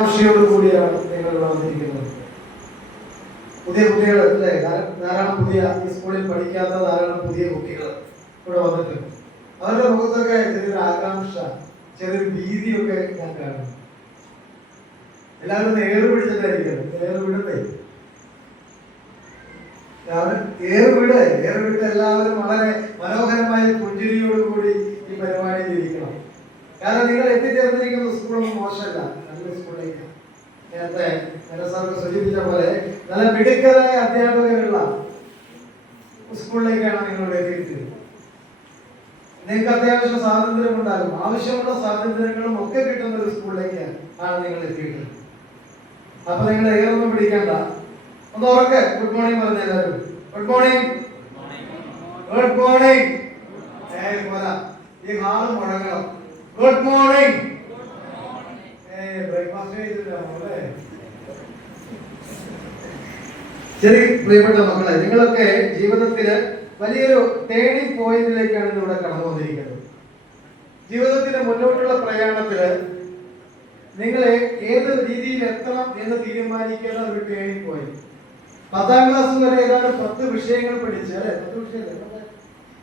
കൂടിയാണ് നിങ്ങൾ വന്നിരിക്കുന്നത്. പുതിയ കുട്ടികൾ അല്ലേ, ധാരാളം പുതിയ ഈ സ്കൂളിൽ പഠിക്കാത്ത ധാരാളം പുതിയ കുട്ടികൾ ഇവിടെ വന്നിട്ടുണ്ട്. അവരുടെ മുഖത്തൊക്കെ ചെറിയൊരു ആകാംക്ഷ, ചെറിയൊരു ഭീതിയൊക്കെ ഞാൻ കാണുന്നു. എല്ലാവരും ഏറ് പിടിച്ചിട്ടായിരിക്കും. ഏറുവിട്ട് എല്ലാവരും വളരെ മനോഹരമായ പുഞ്ചിരിയോടുകൂടി ഈ പരിപാടിയിൽ ഇരിക്കണം. കാരണം നിങ്ങൾ എത്തിച്ചേർന്നിരിക്കുന്ന സ്കൂളൊന്നും മോശമല്ല, നല്ല സ്കൂളിലേക്ക്. നേരത്തെ സാർക്ക് സൂചിപ്പിച്ച പോലെ നല്ല മിടുക്കരായ അധ്യാപകരുള്ള സ്കൂളിലേക്കാണ് നിങ്ങളുടെ എത്തിയിരിക്കുന്നത്. നിങ്ങൾക്ക് അത്യാവശ്യം സ്വാതന്ത്ര്യം ഉണ്ടാകും, ആവശ്യമുള്ള സ്വാതന്ത്ര്യങ്ങളും ഒക്കെ കിട്ടുന്ന ഒരു സ്കൂളിലേക്ക് ആണ് നിങ്ങൾ എത്തിയിട്ടുള്ളത്. അപ്പൊ നിങ്ങൾ ഏറൊന്നും പിടിക്കണ്ട, ഒന്ന് ഉറക്കെ ഗുഡ് മോർണിംഗ് പറഞ്ഞ എല്ലാവരും. Good morning, good morning. പോരാ, ഈ ഹാള് മുഴങ്ങണം. Good morning. ബ്രേക്ക്ഫാസ്റ്റ് കഴിച്ചിട്ടാണല്ലേ? ശരി പ്രിയപ്പെട്ട മക്കളെ, നിങ്ങളൊക്കെ ജീവിതത്തില് വലിയൊരു ടേണിംഗ് പോയിന്റിലേക്കാണ് ഇവിടെ കടന്നു വന്നിരിക്കുന്നത്. ജീവിതത്തിന്റെ മുന്നോട്ടുള്ള പ്രയാണത്തില് നിങ്ങളെ ഏത് രീതിയിൽ എത്തണം എന്ന് തീരുമാനിക്കുന്ന ഒരു ടേണിംഗ് പോയിന്റ്. 10ാം ക്ലാസ് വരെ ഏതാണ്ട് 10 വിഷയങ്ങൾ പഠിച്ച്, അല്ലെ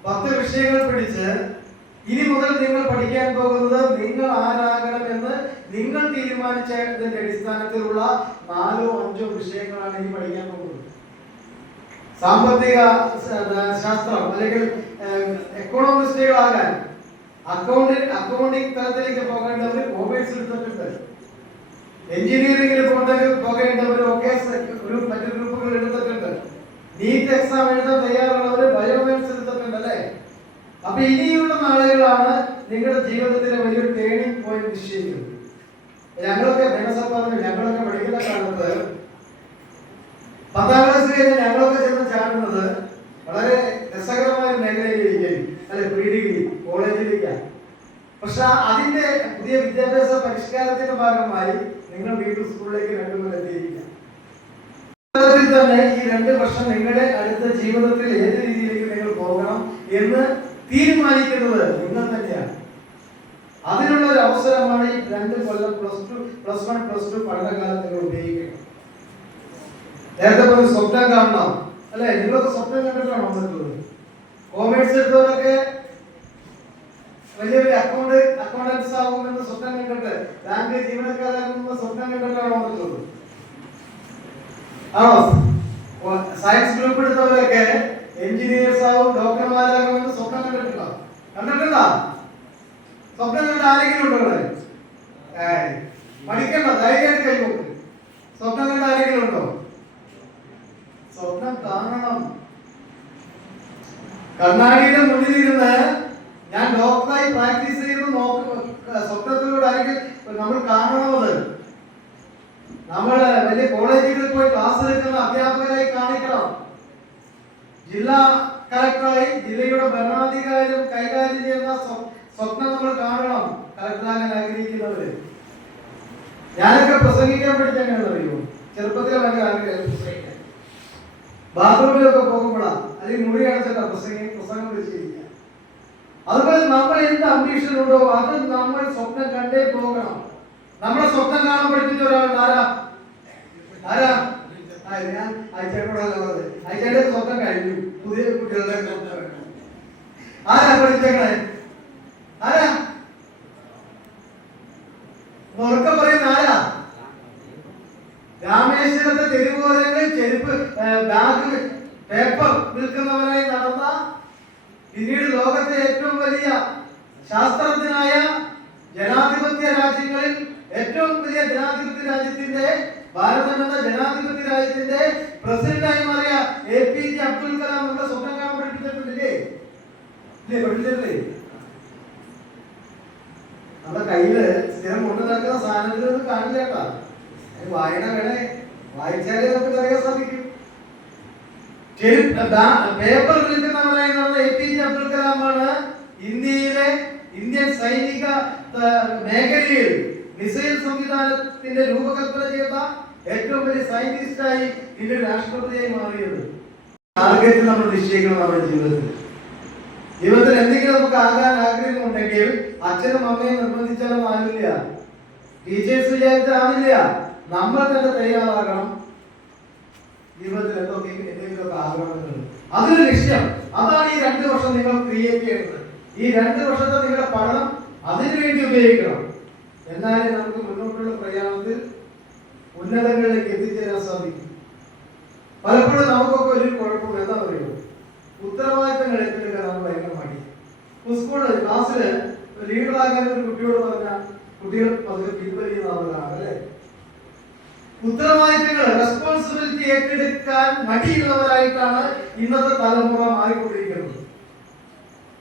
10 വിഷയങ്ങൾ പഠിച്ച് ഇനി മുതൽ നിങ്ങൾ പഠിക്കാൻ പോകുന്നത് നിങ്ങൾ ആരാകണം എന്ന് നിങ്ങൾ തീരുമാനിച്ചതിന്റെ അടിസ്ഥാനത്തിലുള്ള 4ഓ 5ഓ വിഷയങ്ങളാണ് ഇനി പഠിക്കാൻ പോകുന്നത്. സാമ്പത്തിക ശാസ്ത്രം അല്ലെങ്കിൽ എക്കണോമിസ്റ്റുകളാകാൻ അക്കൗണ്ടിംഗ് തലത്തിലേക്ക് പോകേണ്ടവർ കോമേഴ്സ് എടുത്തിട്ടുണ്ട്. എഞ്ചിനീയറിംഗിൽ പോകേണ്ടവർ ഒക്കെ മറ്റു ഗ്രൂപ്പുകൾ എടുത്തിട്ടുണ്ട്. നീറ്റ് എക്സാം എഴുതാൻ തയ്യാറുള്ളവർ ബയോമാത്സ് എടുത്തിട്ടുണ്ട്, അല്ലെ? അപ്പൊ ഇനിയുള്ള നാളുകളാണ് നിങ്ങളുടെ ജീവിതത്തിലെ വലിയൊരു ടേണിംഗ് പോയിന്റ് നിശ്ചയിക്കുന്നത്. ഞങ്ങളൊക്കെ ഞങ്ങളൊക്കെ പഠിക്കുന്ന കാലത്ത് 10ാം ക്ലാസ് കഴിഞ്ഞ് ഞങ്ങളൊക്കെ ചെന്ന് ചാടുന്നത് വളരെ രസകരമായ മേഖലയിലേക്ക്, അല്ലെ, പ്രീ ഡിഗ്രി കോളേജിലേക്കാണ്. പക്ഷെ അതിന്റെ പുതിയ വിദ്യാഭ്യാസ പരിഷ്കാരത്തിന്റെ ഭാഗമായി നിങ്ങൾ വീണ്ടും സ്കൂളിലേക്ക് രണ്ടുപേരും എത്തിയിരിക്കുക. തന്നെ ഈ 2 വർഷം നിങ്ങളുടെ അടുത്ത ജീവിതത്തിൽ ഏത് രീതിയിലേക്ക് നിങ്ങൾ പോകണം എന്ന് തീരുമാനിക്കുന്നത് നിങ്ങൾ തന്നെയാണ്. അതിനുള്ള ഒരു അവസരമാണ് ഈ 2 കൊല്ലം പ്ലസ് 1 പ്ലസ് 2 പഠനകാലം നിങ്ങൾ ഉപയോഗിക്കണം. നേരത്തെ പറഞ്ഞ സ്വപ്നം കാണണം, അല്ലെ? നിങ്ങളൊക്കെ സ്വപ്നം കണ്ടിട്ടാണോ വന്നിട്ടുള്ളത്? കോമേഴ്സ് എടുത്തവരൊക്കെ വലിയൊരു അക്കൗണ്ടൻസ് ആകുമെന്ന് സ്വപ്നം കണ്ടിട്ട്, ബാങ്ക് ജീവനക്കാരാകുമെന്ന് സ്വപ്നം കണ്ടിട്ടാണോ വന്നിട്ടുള്ളത്? ആണോ? സയൻസ് ഗ്രൂപ്പ് എടുത്തവരൊക്കെ എഞ്ചിനീയേഴ്സ് ആവും, ഡോക്ടർമാരാകുമെന്ന് സ്വപ്നം കണ്ടിട്ടുണ്ടോ? സ്വപ്നം കണ്ട ആരെങ്കിലും ഉണ്ടോ ഇവിടെ? പഠിക്കണ്ട, ധൈര്യമായിട്ട് കൈപോക്ക്. സ്വപ്നം കണ്ട ആരെങ്കിലും ഉണ്ടോ? സ്വപ്നം കാണണം. കണ്ണാടിയുടെ മുന്നിലിരുന്ന് ഞാൻ ഡോക്ടറായി പ്രാക്ടീസ് ചെയ്ത് സ്വപ്നത്തിലൂടെ ആയിരിക്കും നമ്മൾ കാണണത്. നമ്മൾ വലിയ കോളേജുകളിൽ പോയി ക്ലാസ് എടുക്കുന്ന അധ്യാപകരായി കാണിക്കണം. ജില്ലാ കളക്ടറായി ജില്ലയുടെ ഭരണാധികാരിയും കൈകാര്യം ചെയ്യുന്ന സ്വപ്നം നമ്മൾ കാണണം. കളക്ടറാകാൻ ആഗ്രഹിക്കുന്നവര്. ഞാനൊക്കെ പ്രസംഗിക്കാൻ പഠിച്ചെങ്ങനെ അറിയുമോ? ചെറുപ്പത്തിലെ ഭയങ്കര ആഗ്രഹം പ്രസംഗിക്കാൻ. ബാത്റൂമിലൊക്കെ പോകുമ്പോഴാണ്, അല്ലെങ്കിൽ മുറി അടച്ചിട്ടാ പ്രസംഗം വെച്ചിരിക്കുക. അതുപോലെ നമ്മൾ എന്ത് അംബീഷൻ ഉണ്ടോ അത് നമ്മൾ സ്വപ്നം കണ്ടേ പോകണം. നമ്മളെ സ്വപ്നം കാണാൻ പഠിപ്പിച്ച ഒരാളുണ്ട്. ആരാ? ഞാൻ അയച്ചേട്ടോടല്ല പറഞ്ഞത്. അയച്ചേട്ട സ്വപ്നം കഴിഞ്ഞു, പുതിയ കുട്ടികളുടെ സ്വപ്നം. ആരാ പഠിച്ചേക്കണേ? ആരാ? ഉറക്കം പറയുന്ന ആരാ? രാമേശ്വരത്തെ തെരുവോരങ്ങളിൽ ചെരുപ്പ്, ബാഗ്, പേപ്പർ വിൽക്കുന്നവരായി നടന്ന, പിന്നീട് ലോകത്തെ ഏറ്റവും വലിയ ശാസ്ത്രജ്ഞനായ, ജനാധിപത്യ രാജ്യങ്ങളിൽ ഏറ്റവും വലിയ ജനാധിപത്യ രാജ്യത്തിന്റെ, ഭാരതം എന്ന ജനാധിപത്യ രാജ്യത്തിന്റെ പ്രസിഡന്റായി മാറിയ APJ അബ്ദുൽ കലാം നമ്മുടെ സ്വപ്നം കാണാൻ പഠിപ്പിച്ചിട്ടില്ലേ? പഠിപ്പിച്ചിട്ടില്ലേ? നമ്മുടെ കയ്യില് സ്ഥിരം കൊണ്ടു നടക്കുന്ന സാധനത്തിലൊന്നും കാണില്ല കേട്ടാ. വായന വേണേ, വായിച്ചാലേ നമുക്ക് അറിയാൻ സാധിക്കും. പേപ്പർ വിൽക്കുന്നവരായി നടന്ന APJ അബ്ദുൽ കലാമാണ് ഇന്ത്യൻ സൈനിക മേഖലയിൽ മിസൈൽ സംവിധാനത്തിന്റെ രൂപകൽപ്പന ചെയ്ത ഏറ്റവും വലിയ സയന്റിസ്റ്റായി ഇന്ത്യൻ രാഷ്ട്രപതിയായി മാറിയത്. ടാർഗറ്റ് നമ്മൾ നിശ്ചയിക്കണം നമ്മുടെ ജീവിതത്തിൽ എന്തെങ്കിലും നമുക്ക് ആകാൻ ആഗ്രഹമുണ്ടെങ്കിൽ അച്ഛനും അമ്മയും നിർബന്ധിച്ചാലൊന്നും ആവില്ല. ടീച്ചേഴ്സ് വിചാരിച്ചാവില്ല, നമ്മൾ തന്നെ തയ്യാറാകണം. ജീവിതത്തിൽ എന്തെങ്കിലുമൊക്കെ ആഗ്രഹങ്ങളുണ്ട്, അതൊരു ലക്ഷ്യം. അതാണ് ഈ 2 വർഷം നിങ്ങൾ ക്രിയേറ്റ് ചെയ്യുന്നത്. ഈ 2 വർഷത്തെ നിങ്ങളുടെ പഠനം അതിനു വേണ്ടി ഉപയോഗിക്കണം. എന്നാലേ നമുക്ക് മുന്നോട്ടുള്ള പ്രയാണത്തിൽ ഉന്നതങ്ങളിലേക്ക് എത്തിച്ചേരാൻ സാധിക്കും. പലപ്പോഴും നമുക്കൊക്കെ ഒരു കുഴപ്പം എന്താ പറയുക, ഉത്തരവാദിത്തങ്ങൾ ഏറ്റെടുക്കാൻ നമ്മൾ ഭയങ്കര മടി. സ്കൂളിൽ ക്ലാസ്സിൽ ലീഡറാകാൻ ഒരു കുട്ടിയോട് പറഞ്ഞാൽ കുട്ടികൾ പതുക്കെ പിൻവലിയുന്നതാണ് അല്ലേ. ഉത്തരവാദിത്തങ്ങൾ, റെസ്പോൺസിബിലിറ്റി ഏറ്റെടുക്കാൻ മടിയുള്ളവരായിട്ടാണ് ഇന്നത്തെ തലമുറ മാറിക്കൊണ്ടിരിക്കുന്നത്.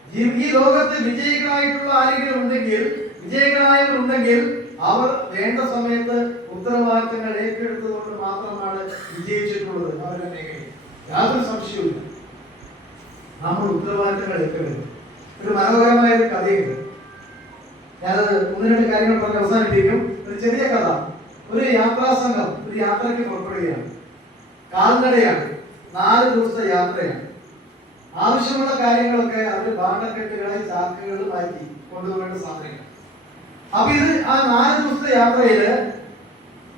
ഈ ലോകത്ത് വിജയികളായിട്ടുള്ള ആരെങ്കിലും ഉണ്ടെങ്കിൽ, വിജയികളായവരുണ്ടെങ്കിൽ അവർ വേണ്ട സമയത്ത് ഉത്തരവാദിത്തങ്ങൾ ഏറ്റെടുത്തതുകൊണ്ട് മാത്രമാണ് വിജയിച്ചിട്ടുള്ളത് അവരുടെ മേഖലയിൽ. യാതൊരു സംശയവുമില്ല. നമ്മൾ ഉത്തരവാദിത്തങ്ങൾ ഏറ്റെടുക്കും. ഒരു മനോഹരമായ ഒരു കഥയുണ്ട്. ഞാനത് 1-2 കാര്യങ്ങൾ പറഞ്ഞ് അവസാനിപ്പിക്കും. ഒരു ചെറിയ കഥ. ഒരു യാത്രാ സംഘം ഒരു യാത്രയ്ക്ക് പുറപ്പെടുകയാണ്. കാൽനടയാണ്, 4 ദിവസത്തെ യാത്രയാണ്. ആവശ്യമുള്ള കാര്യങ്ങളൊക്കെ അവർ ഭാണ്ഡക്കെട്ടുകളായി ചാക്കുകൾ മാറ്റി കൊണ്ടുപോകേണ്ട സാധനങ്ങൾ. അപ്പൊ ഇത് ആ 4 ദിവസത്തെ യാത്രയില്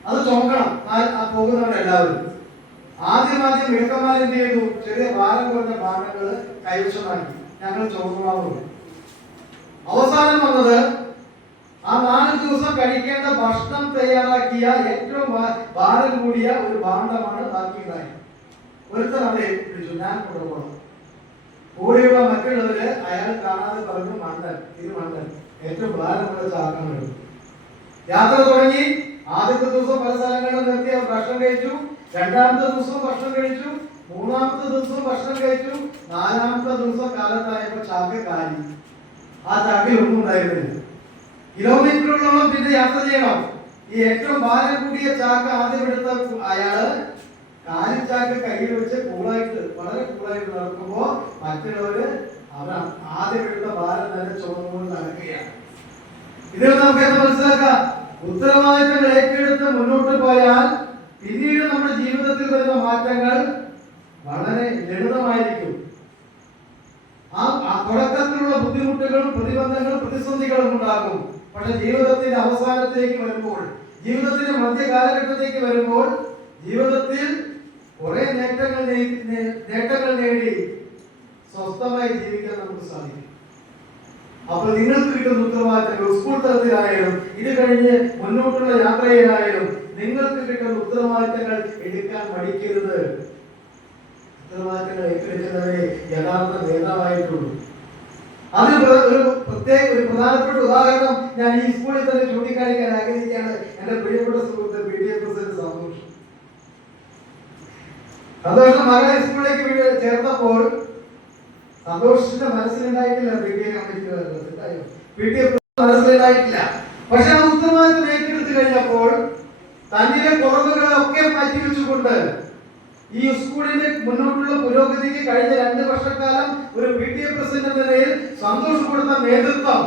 അത് ചുമക്കണം പോകുന്നവരെല്ലാവരും. ആദ്യം മിടുക്കന്മാർ എന്ത് ചെയ്തു, ചെറിയ ഭാരം കുറഞ്ഞ ഭാണ്ഡങ്ങൾ കൈവശമാക്കി ഞങ്ങൾ ചുമന്നുള്ളൂ. അവസാനം വന്നത് ആ 4 ദിവസം കഴിക്കേണ്ട ഭക്ഷണം തയ്യാറാക്കിയ ഏറ്റവും ഭാരം കൂടിയ ഒരു ഭാണ്ഡമാണ് ബാക്കിയുണ്ടായത്. ഒരുത്തൻ അതെ പിടിച്ചു, ഞാൻ കൊണ്ടുപോകണം. കൂടെയുള്ള മറ്റുള്ളവര് അയാൾ കാണാതെ പറഞ്ഞു, മണ്ടൻ, ഇത് മണ്ടൻ, ഏറ്റവും ഭാരമുള്ള ചാക്കാണ്. യാത്ര തുടങ്ങി. ആദ്യത്തെ ദിവസം പല സ്ഥലങ്ങളിലും നിർത്തി അവർ ഭക്ഷണം കഴിച്ചു. 2ാമത്തെ ദിവസം ഭക്ഷണം കഴിച്ചു. 3ാമത്തെ ദിവസം ഭക്ഷണം കഴിച്ചു. 4ാമത്തെ ദിവസം കാലത്തായപ്പോ ചാക്ക് കാലി. ആ ചാക്കിൽ ഒന്നും ഉണ്ടായിരുന്നില്ല. കിലോമീറ്ററുകളോളം പിന്നെ യാത്ര ചെയ്യണം. ഈ ഏറ്റവും ഭാരം കൂടിയ ചാക്ക് ആദ്യം എടുത്ത അയാള് കാലിച്ചാക്ക് കയ്യിൽ വെച്ച് കൂളായിട്ട്, വളരെ കൂളായിട്ട് നടക്കുമ്പോ മറ്റുള്ളവര് അവർ ആദ്യം എടുത്ത ഭാരം തന്നെ ചുമന്നുകൊണ്ട് നടക്കുകയാണ്. ഇതിൽ നമുക്ക് എന്താ മനസ്സിലാക്കാം, ഉത്തരവാദിത്തങ്ങൾ ഏറ്റെടുത്ത് മുന്നോട്ട് പോയാൽ പിന്നീട് നമ്മുടെ ജീവിതത്തിൽ വരുന്ന മാറ്റങ്ങൾ വളരെ ലളിതമായിരിക്കും. ആ തുടക്കത്തിലുള്ള ബുദ്ധിമുട്ടുകളും പ്രതിബന്ധങ്ങളും പ്രതിസന്ധികളും ഉണ്ടാകും. പക്ഷെ ജീവിതത്തിന്റെ അവസാനത്തിലേക്ക് വരുമ്പോൾ, ജീവിതത്തിന്റെ മധ്യകാലഘട്ടത്തേക്ക് വരുമ്പോൾ ജീവിതത്തിൽ കുറെ നേട്ടങ്ങൾ നേടി സ്വസ്ഥമായി ജീവിക്കാൻ നമുക്ക് സാധിക്കും. അപ്പോൾ നിങ്ങൾക്ക് കിട്ടുന്ന ഉത്തരവാദിത്തങ്ങൾ സ്കൂൾ തലത്തിലായാലും ഇത് കഴിഞ്ഞ് മുന്നോട്ടുള്ള യാത്രയിലായാലും നിങ്ങൾക്ക് കിട്ടുന്ന ഉത്തരവാദിത്തങ്ങൾ എടുക്കാൻ മടിക്കരുത്. ഉത്തരവാദിത്തങ്ങൾ ഏറ്റെടുക്കുന്നവരെ യഥാർത്ഥ നേതാവായിട്ടുള്ളൂ. അതിന് ഒരു പ്രധാനപ്പെട്ട ഉദാഹരണം ഞാൻ ഈ സ്കൂളിൽ തന്നെ ചൂണ്ടിക്കാണിക്കാൻ ആഗ്രഹിക്കുകയാണ്. എന്റെ പ്രിയപ്പെട്ട സുഹൃത്ത് PTA പ്രസിഡന്റ് സന്തോഷം മകളെ സ്കൂളിലേക്ക് ചേർത്തപ്പോൾ സന്തോഷത്തിന്റെ മനസ്സിലുണ്ടായിട്ടില്ല PTA മനസ്സിലുണ്ടായിട്ടില്ല. പക്ഷെ ആ ഉത്തരവാദിത്തം ഏറ്റെടുത്തു കഴിഞ്ഞപ്പോൾ തന്നിലെ കുറവുകളൊക്കെ മാറ്റിവെച്ചുകൊണ്ട് ഈ സ്കൂളിന്റെ മുന്നോട്ടുള്ള പുരോഗതിക്ക് കഴിഞ്ഞ 2 വർഷക്കാലം ഒരു PTA പ്രസിഡന്റ് എന്ന നിലയിൽ സന്തോഷം കൊടുത്ത നേതൃത്വം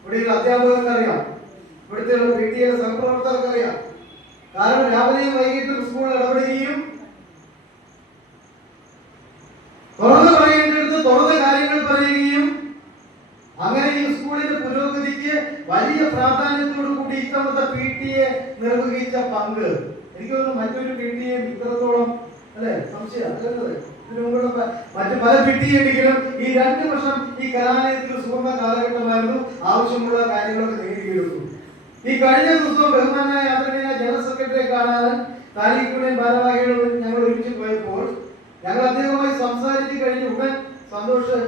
ഇവിടെയുള്ള അധ്യാപകർക്ക് അറിയാം, ഇവിടുത്തെ PTA സഹപ്രവർത്തകർക്ക് അറിയാം. കാരണം രാവിലെയും വൈകിട്ടും സ്കൂൾ ഇടപെടുകയും തുറന്നു പറയേണ്ടടുത്ത് തുറന്ന കാര്യങ്ങൾ പറയുകയും അങ്ങനെ ഈ സ്കൂളിന്റെ പുരോഗതിക്ക് വലിയ പ്രാധാന്യത്തോടു കൂടി ഇത്തവണത്തെ PTA നിർവഹിച്ച പങ്ക് എനിക്ക് തോന്നുന്നു മറ്റൊരു PTA ഇത്രത്തോളം അല്ലെ സംശയം മറ്റു പല PTA എങ്കിലും ഈ 2 വർഷം ഈ കലാലയത്തിൽ സുഗമ കാലഘട്ടമായിരുന്നു. ആവശ്യമുള്ള കാര്യങ്ങളൊക്കെ നേടിയെടുത്തു. ഈ കഴിഞ്ഞ ദിവസം ബഹുമാനായ ആദരണീയ ജനറൽ സെക്രട്ടറിയെ കാണാൻ താലൂക്ക് ഭാരവാഹികൾ ഞങ്ങൾ ഒരുമിച്ച് പോയപ്പോൾ ഞങ്ങൾ അദ്ദേഹവുമായി സംസാരിച്ച് കഴിഞ്ഞ് ഉടൻ സന്തോഷ്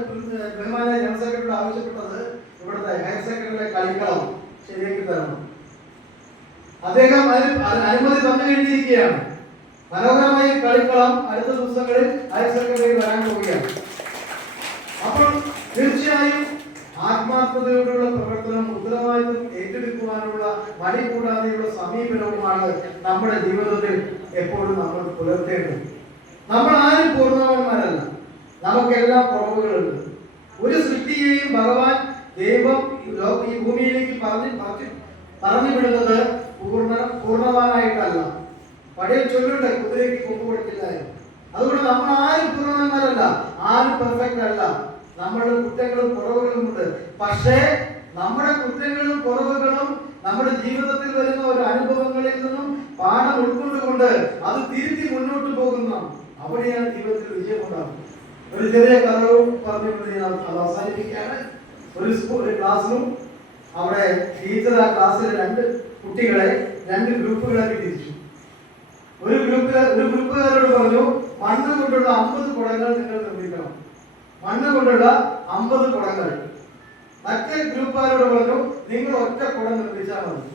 ബഹുമാനായ ജനറൽ സെക്രട്ടറി ആവശ്യപ്പെട്ടത് ഇവിടുത്തെ ഹയർ സെക്കൻഡറി കളിക്കളം ശരിയാക്കി തരണം. അദ്ദേഹം അനുമതി തന്നു കഴിഞ്ഞിരിക്കുകയാണ്. മനോഹരമായ കളിക്കളം അടുത്ത ദിവസങ്ങളിൽ ഹയർ സെക്കൻഡറിയിൽ വരാൻ പോവുകയാണ്. അപ്പോൾ തീർച്ചയായും ആത്മാർത്ഥതയോടുള്ള പ്രവർത്തനം, ഉത്തരവാദിത്വം ഏറ്റെടുക്കുവാനുള്ള മടി കൂടാതെയുള്ള സമീപനവുമാണ് നമ്മുടെ ജീവിതത്തിൽ എപ്പോഴും നമ്മൾ പുലർത്തേണ്ടത്. നമ്മൾ ആരും പൂർണ്ണവാന്മാരല്ല, നമുക്കെല്ലാം കുറവുകളുണ്ട്. ഒരു സൃഷ്ടിയെയും ഭഗവാൻ ദൈവം ഈ ഭൂമിയിലേക്ക് പറഞ്ഞു വിടുന്നത് പൂർണ്ണവാനായിട്ടല്ല. പഴയ ചൊല്ലുണ്ട്, കുതിരയ്ക്ക് കൊമ്പ് കൊടുക്കില്ല. അതുകൊണ്ട് നമ്മൾ ആരും പൂർണ്ണവാന്മാരല്ല, ആരും പെർഫെക്റ്റ് അല്ല. നമ്മളുടെ കുറ്റങ്ങളും കുറവുകളും ഉണ്ട്. പക്ഷേ നമ്മുടെ കുറ്റങ്ങളും കുറവുകളും നമ്മുടെ ജീവിതത്തിൽ വരുന്ന ഒരു അനുഭവങ്ങളിൽ നിന്നും പാഠം ഉൾക്കൊണ്ടുകൊണ്ട് അത് തിരുത്തി മുന്നോട്ട് പോകുന്ന അവിടെയാണ് ജീവിതത്തിൽ വിജയം ഉണ്ടാകുന്നത്. ഒരു ചെറിയ കഥവും പറഞ്ഞുകൊണ്ട് ഞാൻ അത് അവസാനിപ്പിക്കുകയാണ്. ഒരു ക്ലാസ് റൂം, അവിടെ ടീച്ചർ ആ ക്ലാസ്സിലെ 2 കുട്ടികളെ 2 ഗ്രൂപ്പുകളാക്കി തിരിച്ചു. ഒരു ഗ്രൂപ്പുകാരോട് പറഞ്ഞു, മണ്ണ് കൊണ്ടുള്ള 50 കുടങ്ങൾ നിങ്ങൾ നിർമ്മിക്കണം. മണ്ണ് കൊണ്ടുള്ള 50 കുടങ്ങൾ. മറ്റേ ഗ്രൂപ്പുകാരോട് പറഞ്ഞു, നിങ്ങൾ ഒറ്റ കുടം നിർമ്മിച്ചാൽ മതി,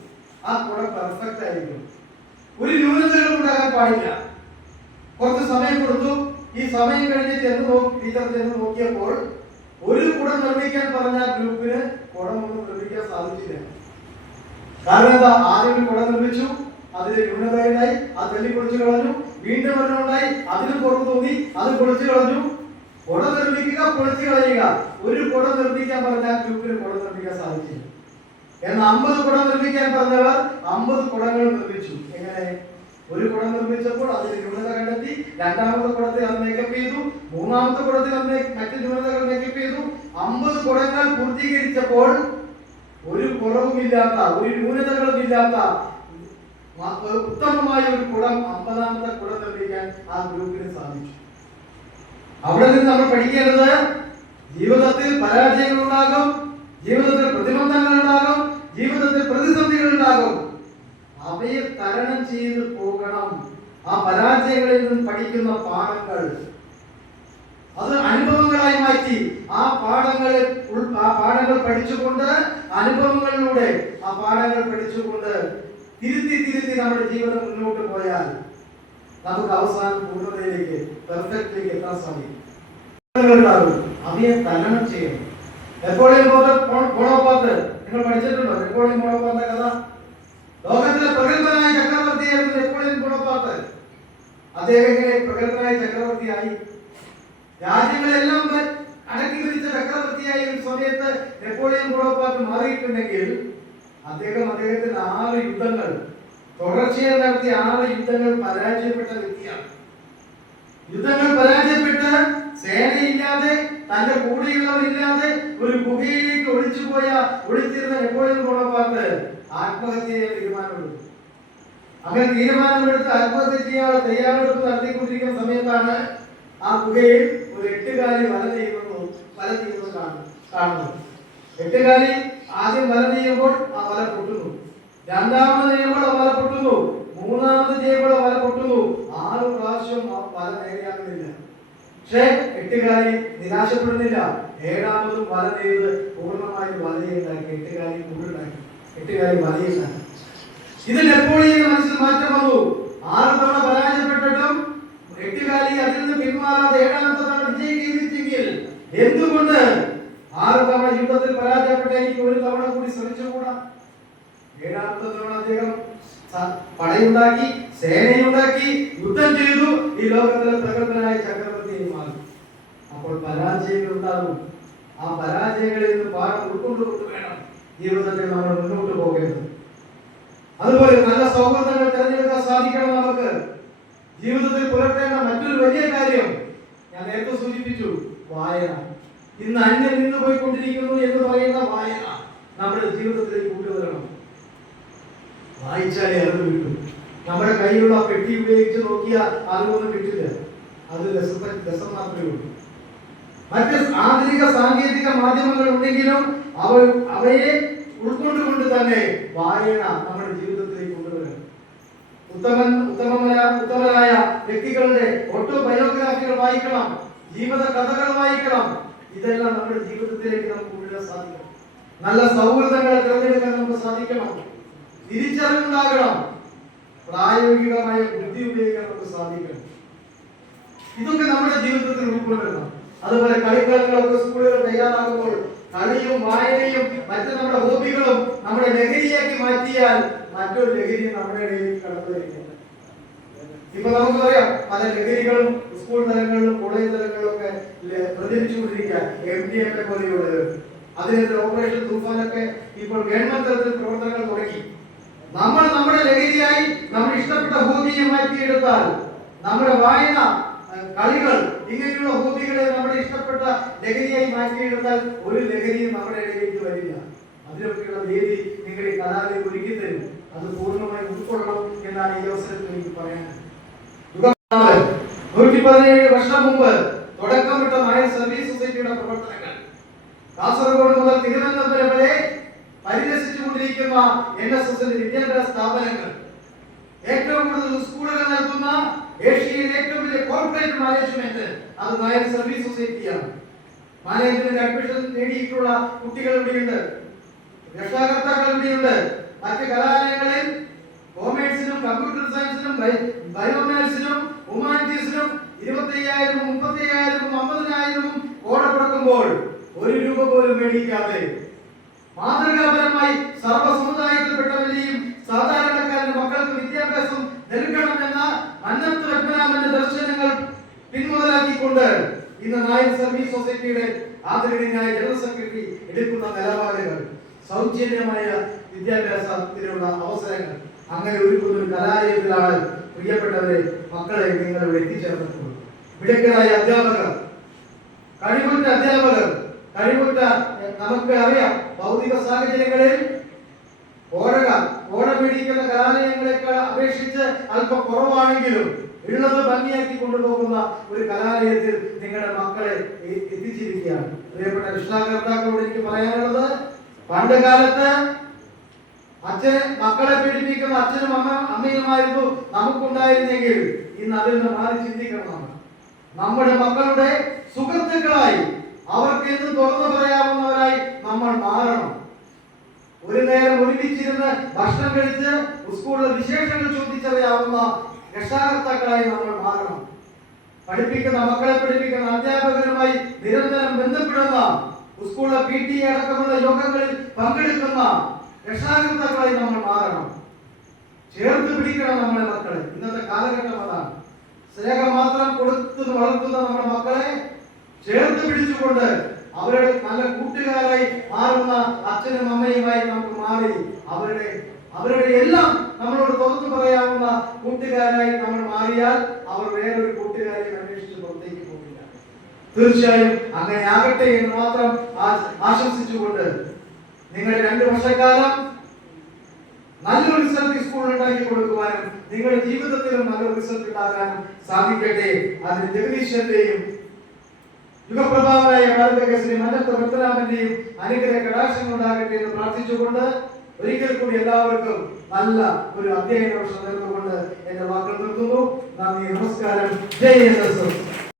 ആ കുടം പെർഫെക്റ്റ് ആയിരിക്കും, ഒരു ന്യൂനതകളും ഉണ്ടാകാൻ പാടില്ല. കുറച്ച് സമയം കൊടുത്തു. ഈ സമയം കഴിഞ്ഞ് ടീച്ചർ ചെന്ന് നോക്കിയപ്പോൾ ഒരു കുടം നിർമ്മിക്കാൻ പറഞ്ഞ ഗ്രൂപ്പിന് കുടമൊന്നും നിർമ്മിക്കാൻ സാധിച്ചില്ല. കാരണം എന്താ? ആദ്യം ഒരു കുടം നിർമ്മിച്ചു, അതിൽ ന്യൂനതയുണ്ടായി, അത് തല്ലി പൊളിച്ചു കളഞ്ഞു. വീണ്ടും ഒരെണ്ണമുണ്ടായി, അതിന് കുറവ് തോന്നി, അത് പൊളിച്ചു കളഞ്ഞു. കുട നിർമ്മിക്കുക, പൊളിച്ചു കളയുക. ഒരു കുടം നിർമ്മിക്കാൻ പറഞ്ഞ ഗ്രൂപ്പിന് കുടം നിർമ്മിക്കാൻ സാധിച്ചില്ല. എന്നാൽ 50 കുടം നിർമ്മിക്കാൻ പറഞ്ഞവർ 50 കുടങ്ങൾ നിർമ്മിച്ചു. എങ്ങനെ? ഒരു കുടം നിർമ്മിച്ചപ്പോൾ അതിൽ ന്യൂനത കണ്ടെത്തി, രണ്ടാമത്തെ കുടത്തിൽ അത് മേക്കപ്പ് ചെയ്തു, മൂന്നാമത്തെ കുടത്തിൽ അത് മറ്റു ന്യൂനതകൾ മേക്കപ്പ് ചെയ്തു. 50 കുടങ്ങൾ പൂർത്തീകരിച്ചപ്പോൾ ഒരു കുറവുമില്ലാത്ത, ഒരു ന്യൂനതകളും ഇല്ലാത്ത ഉത്തമമായ ഒരു കുടം 50ാമത്തെ കുടം നിർമ്മിക്കാൻ ആ ഗ്രൂപ്പിന് സാധിച്ചു. അവിടെ നിന്ന് നമ്മൾ പഠിക്കേണ്ടത്, ജീവിതത്തിൽ പരാജയങ്ങൾ ഉണ്ടാകും, ജീവിതത്തിൽ പ്രതിബന്ധങ്ങൾ ഉണ്ടാകും, ജീവിതത്തിൽ പ്രതിസന്ധികൾ ഉണ്ടാകും. അവയെ തരണം ചെയ്ത് പോകണം. ആ പരാജയങ്ങളിൽ നിന്ന് പഠിക്കുന്ന പാഠങ്ങൾ അത് അനുഭവങ്ങളായി മാറ്റി ആ പാഠങ്ങൾ പഠിച്ചുകൊണ്ട്, അനുഭവങ്ങളിലൂടെ ആ പാഠങ്ങൾ പഠിച്ചുകൊണ്ട് തിരുത്തി നമ്മുടെ ജീവിതം മുന്നോട്ട് പോയാൽ നമുക്ക് അവസാനം പൂർണ്ണതയിലേക്ക്, പെർഫെക്റ്റിലേക്ക് എത്താൻ സാധിക്കും. അവയെ തരണം ചെയ്യണം. നെപ്പോളിയൻ ബോണപ്പാർട്ട് നിങ്ങൾ പഠിച്ചിട്ടുണ്ടോ? നെപ്പോളിയൻ ബോണപ്പാർട്ടിന്റെ കഥ. ലോകത്തിലെ പ്രഗത്ഭനായ ചക്രവർത്തിയായിരുന്നു നെപ്പോളിയൻ ബോണപ്പാർട്ട്. അദ്ദേഹം എങ്ങനെ പ്രഗത്ഭനായ ചക്രവർത്തിയായി? രാജ്യങ്ങളെല്ലാം അടക്കി ഭരിച്ച ചക്രവർത്തിയായ ഒരു സമയത്ത് നെപ്പോളിയൻ ബോണപ്പാർട്ട് മാറിയിട്ടുണ്ടെങ്കിൽ അദ്ദേഹത്തിന് 6 യുദ്ധങ്ങൾ തുടർച്ചയായി നടത്തിയ 6 യുദ്ധങ്ങൾ പരാജയപ്പെട്ട വ്യക്തിയാണ്. യുദ്ധങ്ങൾ പരാജയപ്പെട്ട് സേനയില്ലാതെ, തന്റെ കൂടെയുള്ളവരില്ലാതെ ഒരു ഗുഹയിലേക്ക് ഒളിച്ചിരുന്ന നെപ്പോളിയൻ ബോണപ്പാർട്ട് ആത്മഹത്യ ചെയ്യാൻ തീരുമാനമെടുത്തു. അങ്ങനെ തീരുമാനമെടുത്ത് ആത്മഹത്യ ചെയ്യാനുള്ള തയ്യാറെടുപ്പ് നടത്തിക്കൊണ്ടിരിക്കുന്ന സമയത്താണ് ആ ഗുഹയിൽ ഒരു 8 വല ചെയ്യുന്നത് കാണുന്നത്. 8 ആദ്യം വല ചെയ്യുമ്പോൾ ആ വല പൊട്ടുന്നു, രണ്ടാമത് ചെയ്യുമ്പോൾ ആ വല പൊട്ടുന്നു, മൂന്നാമത് ചെയ്യുമ്പോൾ ആ വല പൊട്ടുന്നു. 6 പ്രാവശ്യം വല നേരെയാകുന്നില്ല. പക്ഷേ 8 നിരാശപ്പെടുന്നില്ല. 7ാമതും വല ചെയ്ത് പൂർണ്ണമായി വലയുണ്ടാക്കി. 8 കൂടുതലാക്കി, 8 വലയുണ്ടാക്കി. ഇത് നെപ്പോളിയന്റെ മനസ്സിൽ മാറ്റം വന്നു. 6 തവണ പരാജയപ്പെട്ടിട്ടും 8 അതിൽ നിന്ന് പിന്മാറാതെ 7ാമത്തെ തവണ വിജയിക്കുകയെങ്കിൽ എന്തുകൊണ്ട് 6 തവണ യുദ്ധത്തിൽ പരാജയപ്പെട്ട എനിക്ക് ഒരു തവണ കൂടി ശ്രമിച്ചുകൂടാ? 7ാമത്തെ തവണ അദ്ദേഹം പടയുണ്ടാക്കി, സേനയുണ്ടാക്കി, യുദ്ധം ചെയ്തു, ഈ ലോകത്തിലെ പ്രഗത്ഭനായ ചക്രവർത്തിയായി മാറി. അപ്പോൾ പരാജയങ്ങൾ ഉണ്ടാകും. ആ പരാജയങ്ങളിൽ നിന്ന് പാഠം ഉൾക്കൊണ്ടുകൊണ്ട് വേണം ജീവിതത്തിൽ നമ്മൾ മുന്നോട്ട് പോകേണ്ടത്. അതുപോലെ നല്ല സൗഹൃദങ്ങൾ തിരഞ്ഞെടുക്കാൻ സാധിക്കണം. നമുക്ക് ജീവിതത്തിൽ പുലർത്തേണ്ട മറ്റൊരു വലിയ കാര്യം ഞാൻ നേരത്തെ സൂചിപ്പിച്ചു, വായന. ഇന്ന് അന്യം നിന്ന് പോയിക്കൊണ്ടിരിക്കുന്നു എന്ന് പറയുന്ന വായന നമ്മുടെ ജീവിതത്തിലേക്ക് കൊണ്ടുവരണം. വായിച്ചാലേ അറിവ് കിട്ടും. നമ്മുടെ കയ്യിലുള്ള പെട്ടി ഉപയോഗിച്ച് നോക്കിയാൽ അറിവൊന്നും കിട്ടില്ല. അത് രസം മാത്രമേ ഉള്ളൂ. മറ്റ് ആധുനിക സാങ്കേതിക മാധ്യമങ്ങൾ ഉണ്ടെങ്കിലും അവയെ ഉൾക്കൊണ്ടുകൊണ്ട് തന്നെ വായന നമ്മുടെ ജീവിതത്തിലേക്ക് കൊണ്ടുവരണം. ഉത്തമരായ വ്യക്തികളുടെ ഓട്ടോബയോഗ്രാഫികൾ വായിക്കണം, ജീവിത കഥകൾ വായിക്കണം. ഇതെല്ലാം നമ്മുടെ ജീവിതത്തിലേക്ക് നമുക്ക് കൊണ്ടുവരാൻ സാധിക്കണം. നല്ല സൗഹൃദങ്ങളെ തിരഞ്ഞെടുക്കാൻ നമുക്ക് സാധിക്കണം. തിരിച്ചറിവുണ്ടാകണം. പ്രായോഗികമായ ബുദ്ധി ഉപയോഗിക്കാൻ നമുക്ക് സാധിക്കണം. ഇതൊക്കെ നമ്മുടെ ജീവിതത്തിൽ ഉൾക്കൊള്ളണം. അതുപോലെ കളിക്കളങ്ങളൊക്കെ സ്കൂളുകൾ തയ്യാറാകുമ്പോൾ കളിയും വായനയും മറ്റു നമ്മുടെ ഹോബികളും നമ്മുടെ ലഹരിയാക്കി മാറ്റിയാൽ മറ്റൊരു ലഹരി നമ്മുടെ ഇടയിൽ കടന്നു വരികയാണ്. ഇപ്പൊ നമുക്ക് പറയാം, പല ലഹരികളും സ്കൂൾ തലങ്ങളിലും കോളേജ് തലങ്ങളിലും ഒക്കെ പ്രചരിച്ചുകൊണ്ടിരിക്കുക. MDMA പോലെയുള്ളത്, അതിനെതിരെ ഓപ്പറേഷൻ തൂഫാനൊക്കെ ഇപ്പോൾ ഗവൺമെന്റ് തലത്തിൽ പ്രവർത്തനങ്ങൾ തുടങ്ങി. നമ്മൾ നമ്മുടെ ലഹരിയായി നമ്മുടെ ഇഷ്ടപ്പെട്ട ഹോബിയെ മാറ്റിയെടുത്താൽ, നമ്മുടെ വായന, കളികൾ, ഇങ്ങനെയുള്ള ഹോബികളെ നമ്മുടെ ഇഷ്ടപ്പെട്ട ലഹരിയായി മാറ്റിയെടുത്താൽ ഒരു ലഹരിയും നമ്മുടെ ഇടയിലേക്ക് വരില്ല. അതിനൊക്കെയുള്ള വേദി നിങ്ങൾ ഈ കലാലയം ഒരുക്കി തരും. അത് പൂർണ്ണമായി ഉൾക്കൊള്ളണം എന്നാണ് ഈ അവസരത്തിൽ എനിക്ക് പറയാനുള്ളത്. 117 വർഷം മുമ്പ് തുടക്കമിട്ട നായർ സർവീസ് സൊസൈറ്റിയുടെ പ്രവർത്തനങ്ങൾ കാസർഗോഡ് മുതൽ തിരുവനന്തപുരം വരെ പരിരസിച്ചുകൊണ്ടിരിക്കുന്ന NSSന്റെ വിദ്യാഭ്യാസ സ്ഥാപനങ്ങൾ, ഏറ്റവും കൂടുതൽ സ്കൂളുകൾ നടത്തുന്ന ഏഷ്യയിലെ ഏറ്റവും വലിയ കോർപ്പറേറ്റ് മാനേജ്മെന്റ് അത് നായർ സർവീസ് സൊസൈറ്റിയാണ്. മാനേജ്മെന്റ് അഡ്മിഷൻ നേടിയിട്ടുള്ള കുട്ടികൾ ഇവിടെയുണ്ട്, രക്ഷാകർത്താക്കൾ ഇവിടെയുണ്ട്. മറ്റ് കലാലയങ്ങളിൽ കോമേഴ്സിനും കമ്പ്യൂട്ടർ സയൻസിനും ബയോമാത്സിനും ഹ്യൂമാനിറ്റീസിനും 25,000 30,000 50,000 കോട കൊടുക്കുമ്പോൾ 1 രൂപ പോലും മേടിക്കാതെ മാതൃകാപരമായി സർവ്വ സമുദായത്തിൽപ്പെട്ടവരെയും സാധാരണക്കാരുടെ മക്കൾക്ക് വിദ്യാഭ്യാസം നൽകണമെന്ന അന്നത്ത് പത്മനാഭന്റെ ദർശനങ്ങൾ പിന്മുതലാക്കിക്കൊണ്ട് ഇന്ന് നായർ സർവീസ് സൊസൈറ്റിയുടെ ആദരണീയനായ ജനറൽ സെക്രട്ടറി എടുക്കുന്ന നിലപാടുകൾ, സൗജന്യമായ വിദ്യാഭ്യാസത്തിനുള്ള അവസരങ്ങൾ, അങ്ങനെ ഒരുക്കുന്ന ഒരു കലാലയത്തിലാണ് പ്രിയപ്പെട്ടവരെ മക്കളെ നിങ്ങൾ ഇവിടെ എത്തിച്ചേർന്നിട്ടുള്ളത്. മിടുക്കരായ അധ്യാപകർ, കഴിവുറ്റ അധ്യാപകർ, കഴിവുറ്റ നമുക്ക് അറിയാം ഭൗതിക സാഹചര്യങ്ങളിൽ ഓട മേടിക്കുന്ന കലാലയങ്ങളെക്കാൾ അപേക്ഷിച്ച് അല്പം കുറവാണെങ്കിലും ഉള്ളത് ഭംഗിയാക്കി കൊണ്ടുപോകുന്ന ഒരു കലാലയത്തിൽ നിങ്ങളുടെ മക്കളെ എത്തിച്ചിരിക്കുകയാണ്. പ്രിയപ്പെട്ട രക്ഷാകർത്താക്കളോട് എനിക്ക് പറയാനുള്ളത്, പണ്ട് കാലത്ത് മക്കളെ പീഡിപ്പിക്കുന്ന അച്ഛനും അമ്മയുമായിരുന്നു നമുക്കുണ്ടായിരുന്നെങ്കിൽ ഇന്ന് അതിൽ നിന്ന് മാറി ചിന്തിക്കണം. നമ്മുടെ മക്കളുടെ സുഹൃത്തുക്കളായി അവർക്ക് എന്ത് തുറന്നു പറയാവുന്നവരായി നമ്മൾ മാറണം. ഒരു നേരം ഒരുമിച്ചിരുന്ന് ഭക്ഷണം കഴിച്ച് സ്കൂളിലെ വിശേഷങ്ങൾ ചോദിച്ചറിയാവുന്ന രക്ഷാകർത്താക്കളായി നമ്മൾ മാറണം. മക്കളെ പഠിപ്പിക്കുന്ന അധ്യാപകരുമായി നിരന്തരം ബന്ധപ്പെടുന്ന, സ്കൂളിലെ PT അടക്കമുള്ള യോഗങ്ങളിൽ പങ്കെടുക്കുന്ന രക്ഷാകർത്താക്കളായി നമ്മൾ മാറണം. ചേർത്ത് പിടിക്കണം നമ്മുടെ മക്കളെ. ഇന്നത്തെ കാലഘട്ടം അതാണ്. സ്നേഹം മാത്രം കൊടുത്ത് വളർത്തുന്ന നമ്മുടെ മക്കളെ ചേർത്ത് പിടിച്ചുകൊണ്ട് അവരുടെ നല്ല കൂട്ടുകാരായി മാറുന്ന അച്ഛനും അമ്മയുമായി നമുക്ക് മാറി അവരുടെ എല്ലാം നമ്മളോട് തുറന്നു പറയാവുന്ന കൂട്ടുകാരായി നമ്മൾ മാറിയാൽ അവർ വേറൊരു കൂട്ടുകാരെ അന്വേഷിച്ച് പുറത്തേക്ക് പോകില്ല. തീർച്ചയായും അങ്ങനെ ആകട്ടെ എന്ന് മാത്രം ആശംസിച്ചുകൊണ്ട് നിങ്ങളുടെ 2 വർഷക്കാലം നല്ലൊരു റിസൾട്ട് സ്കൂളിൽ ഉണ്ടാക്കി കൊടുക്കുവാനും നിങ്ങളുടെ ജീവിതത്തിലും നല്ലൊരു റിസൾട്ട് ഉണ്ടാകാനും സാധിക്കട്ടെ. അതിന് ജഗദീശന്റെയും യുഗപ്രഭാവനായ ഭാരതകേസരി മന്നത്ത് പത്മനാഭന്റെയും അനുഗ്രഹ കടാക്ഷങ്ങൾ ഉണ്ടാകട്ടെ എന്ന് പ്രാർത്ഥിച്ചുകൊണ്ട് ഒരിക്കൽ കൂടി എല്ലാവർക്കും നല്ല ഒരു അധ്യയന വർഷം നേർന്നുകൊണ്ട് എന്റെ വാക്കുകൾ നിർത്തുന്നു. നന്ദി, നമസ്കാരം. ജയ് NSS.